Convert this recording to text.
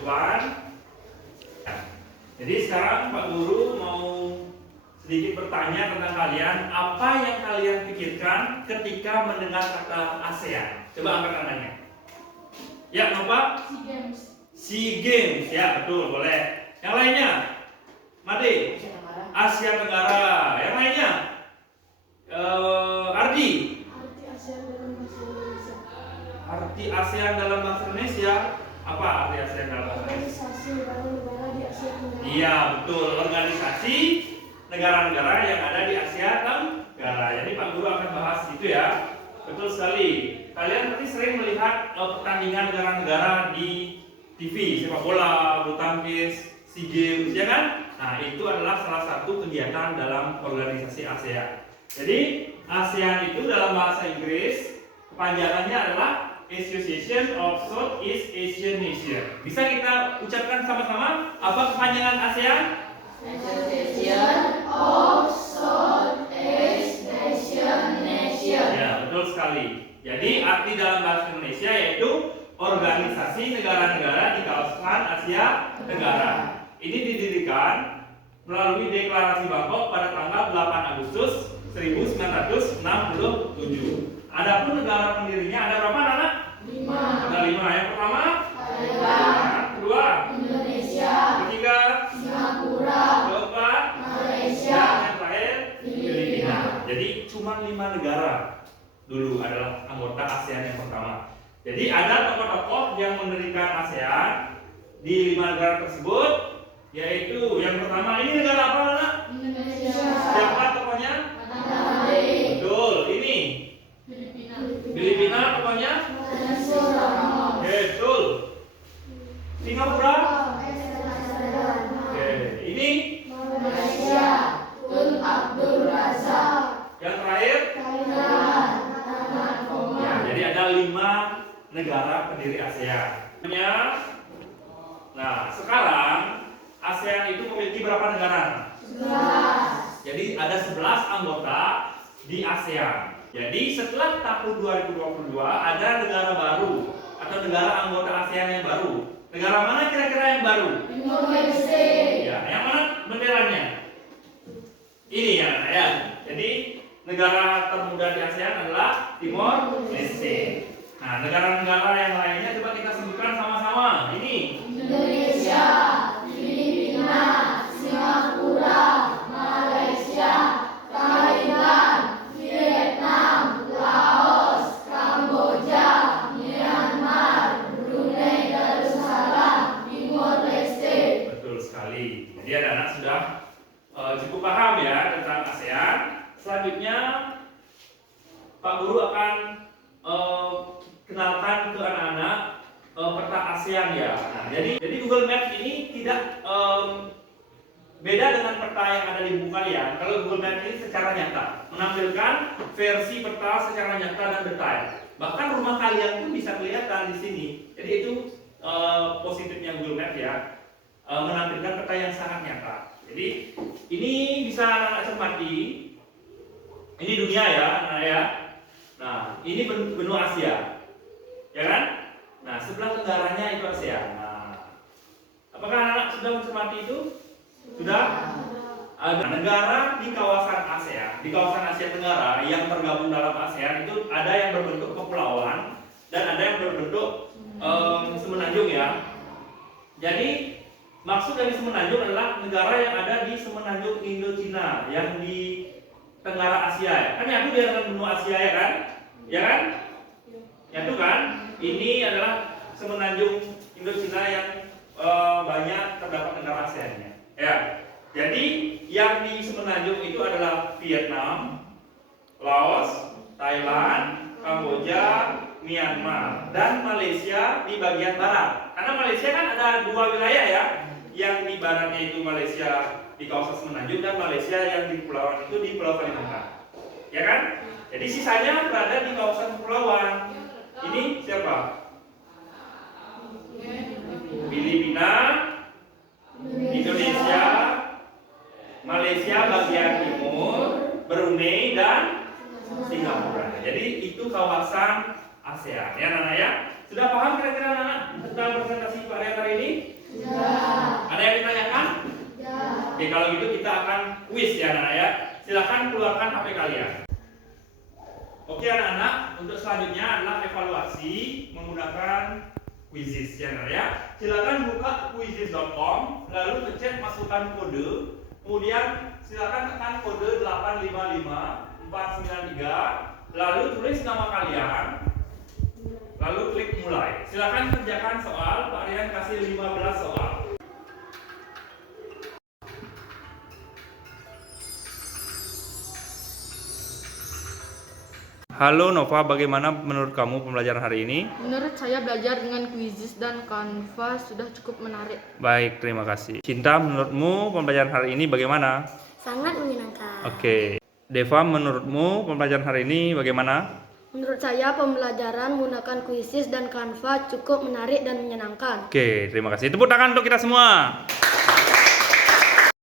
depan. Jadi sekarang Pak Guru mau sedikit bertanya tentang kalian. Apa yang kalian pikirkan ketika mendengar kata ASEAN? Coba angkat tangannya. Ya, apa? SEA Games. SEA Games, ya betul, boleh. Yang lainnya? Made? Asia Tenggara. Yang lainnya? Ardi? Arti ASEAN dalam bahasa Indonesia. Apa arti ASEAN dalam bahasa Indonesia? Organisasi negara-negara di Asia Tenggara. Iya, betul. Organisasi negara-negara yang ada di Asia Tenggara. Jadi Pak Guru akan bahas itu ya. Betul sekali. Kalian pasti sering melihat pertandingan negara-negara di TV, sepak bola, bulu tangkis, SEA Games, ya kan? Nah, itu adalah salah satu kegiatan dalam organisasi ASEAN. Jadi, ASEAN itu dalam bahasa Inggris kepanjangannya adalah Association of Southeast Asian Nations. Bisa kita ucapkan sama-sama apa kepanjangan ASEAN? Association of Southeast Asian Nations. Ya, betul sekali. Jadi arti dalam bahasa Indonesia yaitu organisasi negara-negara di kawasan Asia Tenggara. Ini didirikan melalui Deklarasi Bangkok pada tanggal 8 Agustus 1967. Adapun negara pendirinya ada berapa, anak? 5. Ada 5. Yang pertama? Thailand. Kedua? Indonesia. Ketiga? Singapura. Keempat? Malaysia. Dan yang terakhir? Filipina. Jadi cuma 5 negara dulu adalah anggota ASEAN yang pertama. Jadi ada tokoh-tokoh yang mendirikan ASEAN di 5 negara tersebut, yaitu yang pertama ini negara apa, anak? Indonesia. Siapa tokohnya? Matahari. Betul, ini Filipina. Filipina tokohnya? Soekarno. Betul. Singapura? Oke. Ini Malaysia. Tun Abdul Razak. yang terakhir? Thailand. Ya, jadi ada 5 negara pendiri ASEAN. Nah, sekarang ASEAN itu memiliki berapa negara? 11. Jadi ada 11 anggota di ASEAN. Jadi setelah tahun 2022 ada negara baru atau negara anggota ASEAN yang baru. Negara mana kira-kira yang baru? Timor Leste. Ya, yang mana benderanya? Ini ya. Jadi negara termuda di ASEAN adalah Timor Leste. Nah, negara-negara yang lainnya coba kita sebutkan sama-sama. Ini Indonesia, Filipina, Singapura, Malaysia, Thailand, Vietnam, Laos, Kamboja, Myanmar, Brunei Darussalam, Timor Leste. betul sekali. Jadi anak-anak sudah cukup paham ya tentang ASEAN. Selanjutnya Pak Guru akan kenalkan ke anak-anak peta ASEAN ya. Nah, jadi Google Maps ini tidak beda dengan peta yang ada di buku kalian. Kalau Google Maps ini secara nyata menampilkan versi peta secara nyata dan detail. Bahkan rumah kalian pun bisa kelihatan di sini. Jadi itu positifnya Google Maps ya, menampilkan peta yang sangat nyata. Jadi ini bisa anak-anak cermati. Ini dunia ya, anak ya. Nah, ini benua Asia, ya kan? Nah, sebelah tenggaranya itu ASEAN. Nah, apakah anak-anak sudah mencermati itu? Sudah? Ada negara di kawasan ASEAN, di kawasan Asia Tenggara yang tergabung dalam ASEAN itu ada yang berbentuk kepulauan dan ada yang berbentuk semenanjung ya. Jadi maksud dari semenanjung adalah negara yang ada di semenanjung Indochina yang di Tenggara Asia ya. Kan nyatu dia dengan benua Asia ya kan? Ya kan? Nyatu kan? Ini adalah semenanjung Indochina yang banyak terdapat negara ASEAN-nya. Ya. Jadi yang di semenanjung itu adalah Vietnam, Laos, Thailand, Kamboja, Myanmar, dan Malaysia di bagian barat. Karena Malaysia kan ada 2 wilayah ya. Yang di baratnya itu Malaysia di kawasan semenanjung dan Malaysia yang di kepulauan itu di Pulau Kalimantan. Ya kan? Jadi sisanya berada di kawasan kepulauan. Ini siapa? Filipina, Indonesia, Malaysia bagian timur, Brunei dan Singapura. Jadi itu kawasan ASEAN ya, Nana ya. Sudah paham kira-kira anak-anak tentang presentasi Pak Rian hari ini? Sudah. Ada yang ditanyakan? Sudah. Oke, kalau gitu kita akan kuis ya anak-anak ya. Silakan keluarkan HP kalian. Oke anak-anak, untuk selanjutnya adalah evaluasi menggunakan Quizizz ya anak-anak ya. Silakan buka quizizz.com, lalu pencet masukkan kode, kemudian silakan tekan kode 855493, lalu tulis nama kalian, lalu klik mulai. Silakan kerjakan soal, Pak Rian kasih 15 soal. Halo Nova, bagaimana menurut kamu pembelajaran hari ini? Menurut saya belajar dengan Quizizz dan Canva sudah cukup menarik. Baik, terima kasih. Cinta, menurutmu pembelajaran hari ini bagaimana? Sangat menyenangkan. Oke. Deva, menurutmu pembelajaran hari ini bagaimana? Menurut saya pembelajaran menggunakan Quizizz dan Canva cukup menarik dan menyenangkan. Oke, terima kasih. Tepuk tangan untuk kita semua.